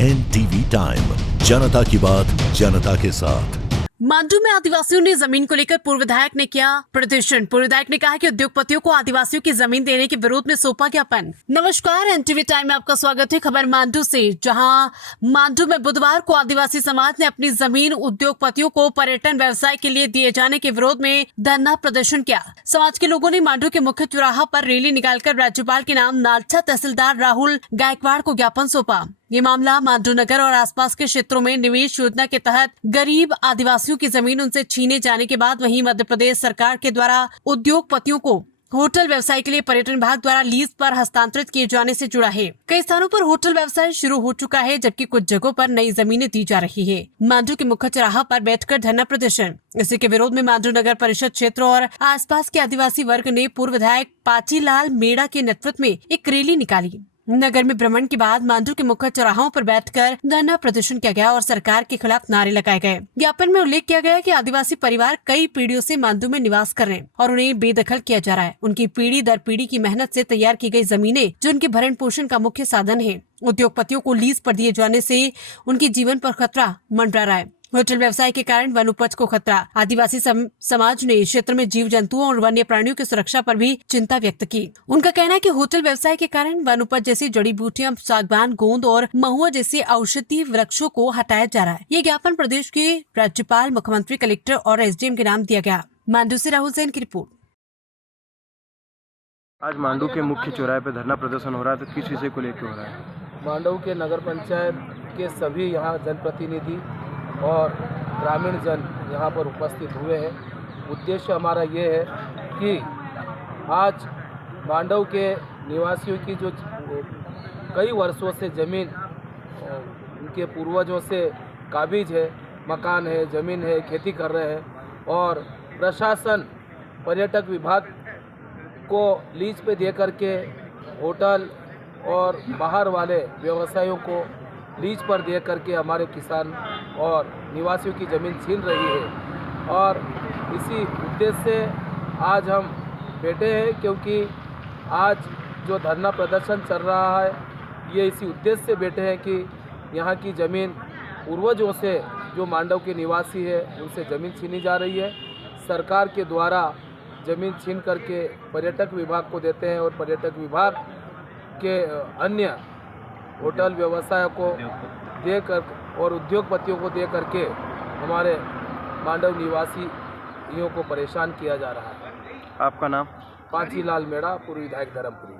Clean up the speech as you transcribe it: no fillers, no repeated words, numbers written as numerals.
NTV time, जनता की बात जनता के साथ। मांडू में आदिवासियों ने जमीन को लेकर पूर्व विधायक ने किया प्रदर्शन। पूर्व विधायक ने कहा कि उद्योगपतियों को आदिवासियों की जमीन देने के विरोध में सौंपा ज्ञापन। नमस्कार, एनटीवी टाइम में आपका स्वागत है। खबर मांडू से, जहां मांडू में बुधवार को आदिवासी समाज ने अपनी जमीन उद्योगपतियों को पर्यटन व्यवसाय के लिए दिए जाने के विरोध में धरना प्रदर्शन किया। समाज के लोगों ने मांडू के मुख्य चौराहा पर रैली निकालकर राज्यपाल के नाम नालछा तहसीलदार राहुल गायकवाड़ को ज्ञापन सौंपा। ये मामला मांडू नगर और आसपास के क्षेत्रों में निवेश योजना के तहत गरीब आदिवासियों की जमीन उनसे छीने जाने के बाद वहीं मध्य प्रदेश सरकार के द्वारा उद्योगपतियों को होटल व्यवसाय के लिए पर्यटन विभाग द्वारा लीज पर हस्तांतरित किए जाने से जुड़ा है। कई स्थानों पर होटल व्यवसाय शुरू हो चुका है, जबकि कुछ जगहों पर नई जमीनें दी जा रही है। मांडू के मुख्य चौराहा पर बैठकर धरना प्रदर्शन। इसी के विरोध में मांडू नगर परिषद क्षेत्र और आसपास के आदिवासी वर्ग ने पूर्व विधायक पाचीलाल मेड़ा के नेतृत्व में एक रैली निकाली। नगर में भ्रमण के बाद मांडू के मुख्य चौराहों पर बैठकर धरना प्रदर्शन किया गया और सरकार के खिलाफ नारे लगाए गए। ज्ञापन में उल्लेख किया गया कि आदिवासी परिवार कई पीढ़ियों से मांडू में निवास कर रहे हैं और उन्हें बेदखल किया जा रहा है। उनकी पीढ़ी दर पीढ़ी की मेहनत से तैयार की गई जमीनें जो उनके भरण पोषण का मुख्य साधन है, उद्योगपतियों को लीज पर दिए जाने से उनके जीवन पर खतरा मंडरा रहा है। होटल व्यवसाय के कारण वन उपज को खतरा। आदिवासी समाज ने क्षेत्र में जीव जंतुओं और वन्य प्राणियों की सुरक्षा पर भी चिंता व्यक्त की। उनका कहना है कि होटल व्यवसाय के कारण वन उपज जैसी जड़ी बूटियां, सागवान, गोंद और महुआ जैसे औषधीय वृक्षों को हटाया जा रहा है। ये ज्ञापन प्रदेश के राज्यपाल, मुख्यमंत्री, कलेक्टर और SDM के नाम दिया गया। मांडू से राहुल जैन की रिपोर्ट। आज मांडू के मुख्य चौराहे पे धरना प्रदर्शन हो रहा है, तो किस विषय को लेकर हो रहा है? मांडू के नगर पंचायत के सभी यहाँ जनप्रतिनिधि और ग्रामीण जन यहाँ पर उपस्थित हुए हैं। उद्देश्य हमारा ये है कि आज मांडू के निवासियों की जो कई वर्षों से ज़मीन उनके पूर्वजों से काबिज है, मकान है, ज़मीन है, खेती कर रहे हैं और प्रशासन पर्यटक विभाग को लीज पे दे करके होटल और बाहर वाले व्यवसायों को लीज पर दे करके हमारे किसान और निवासियों की ज़मीन छीन रही है। और इसी उद्देश्य से आज हम बैठे हैं, क्योंकि आज जो धरना प्रदर्शन चल रहा है ये इसी उद्देश्य से बैठे हैं कि यहाँ की ज़मीन पूर्वजों से जो मांडू के निवासी है उनसे ज़मीन छीनी जा रही है। सरकार के द्वारा ज़मीन छीन करके पर्यटक विभाग को देते हैं और पर्यटक विभाग के अन्य होटल व्यवसाय को देकर और उद्योगपतियों को दे करके हमारे मांडू निवासियों को परेशान किया जा रहा है। आपका नाम? पाचीलाल मेड़ा, पूर्व विधायक धर्मपुरी।